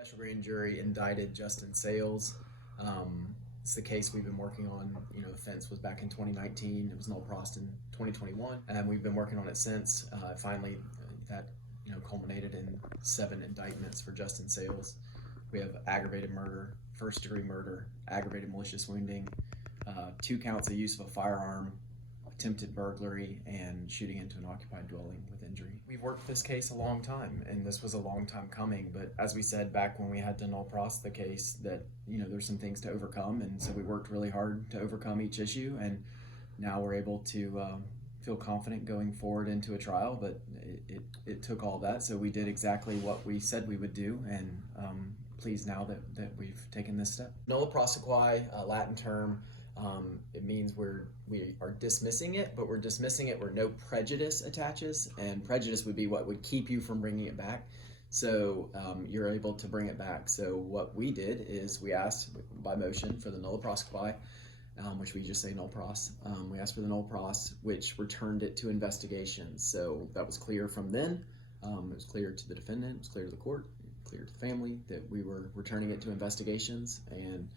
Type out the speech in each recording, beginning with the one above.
Special grand jury indicted Justin Sales. It's the case we've been working on. The offense was back in 2019. It was null prost in 2021, and we've been working on it since. Finally, that culminated in 7 indictments for Justin Sales. We have aggravated murder, first-degree murder, aggravated malicious wounding, 2 counts of use of a firearm, attempted burglary, and shooting into an occupied dwelling with injury. We've worked this case a long time, and this was a long time coming, but as we said back when we had to null pros the case, that there's some things to overcome, and so we worked really hard to overcome each issue, and now we're able to feel confident going forward into a trial. But it took all that, so we did exactly what we said we would do, and pleased now that we've taken this step. Nulla prosequi, a Latin term. It means we are dismissing it, but we're dismissing it where no prejudice attaches, and prejudice would be what would keep you from bringing it back. So you're able to bring it back. So what we did is we asked by motion for the nulla prosequi, which we just say null pros. We asked for the null pros, which returned it to investigation. So that was clear from then. It was clear to the defendant, it was clear to the court, clear to the family that we were returning it to investigations, and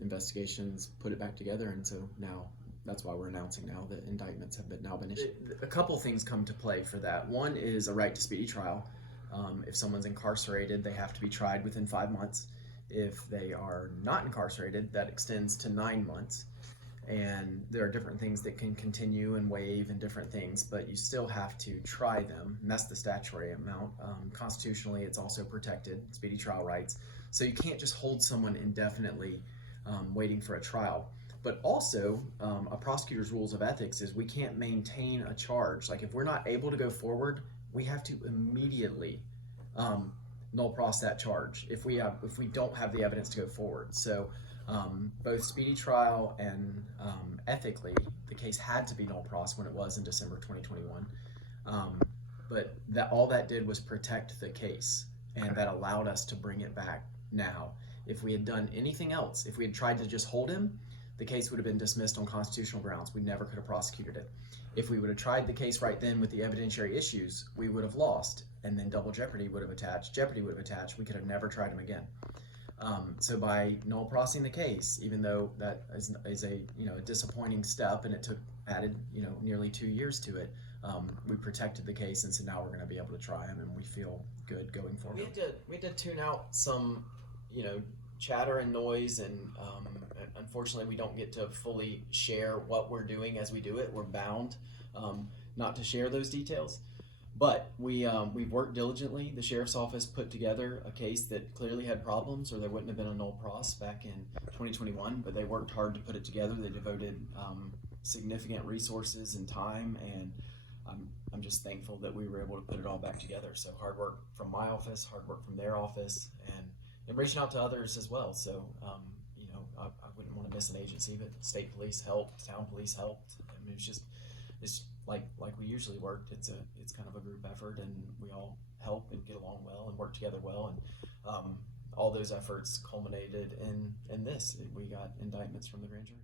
investigations put it back together, and so now that's why we're announcing now that indictments have now been issued. A couple things come to play for that. One is a right to speedy trial. If someone's incarcerated, they have to be tried within 5 months. If they are not incarcerated, that extends to 9 months. And there are different things that can continue and waive and different things, but you still have to try them, and that's the statutory amount. Constitutionally, it's also protected, speedy trial rights. So you can't just hold someone indefinitely waiting for a trial. But also, a prosecutor's rules of ethics is we can't maintain a charge. Like, if we're not able to go forward, we have to immediately null pros that charge if we don't have the evidence to go forward. So both speedy trial and ethically, the case had to be null pros when it was in December 2021. But all that did was protect the case, and that allowed us to bring it back now. If we had done anything else, if we had tried to just hold him, the case would have been dismissed on constitutional grounds. We never could have prosecuted it. If we would have tried the case right then with the evidentiary issues, we would have lost, and then double jeopardy would have attached. We could have never tried him again. So by null prosing the case, even though that is a disappointing step, and it added nearly 2 years to it, we protected the case, and so now we're going to be able to try him, and we feel good going forward. We had to tune out some chatter and noise, and unfortunately we don't get to fully share what we're doing as we do it. We're bound not to share those details, but we've worked diligently. The sheriff's office put together a case that clearly had problems, or there wouldn't have been a null pros back in 2021, but they worked hard to put it together. They devoted significant resources and time, and I'm just thankful that we were able to put it all back together. So hard work from my office, hard work from their office, and reaching out to others as well. So I wouldn't want to miss an agency, but state police helped, town police helped. I mean, it's like we usually work. It's kind of a group effort, and we all help and get along well and work together well, and all those efforts culminated in this. We got indictments from the grand jury.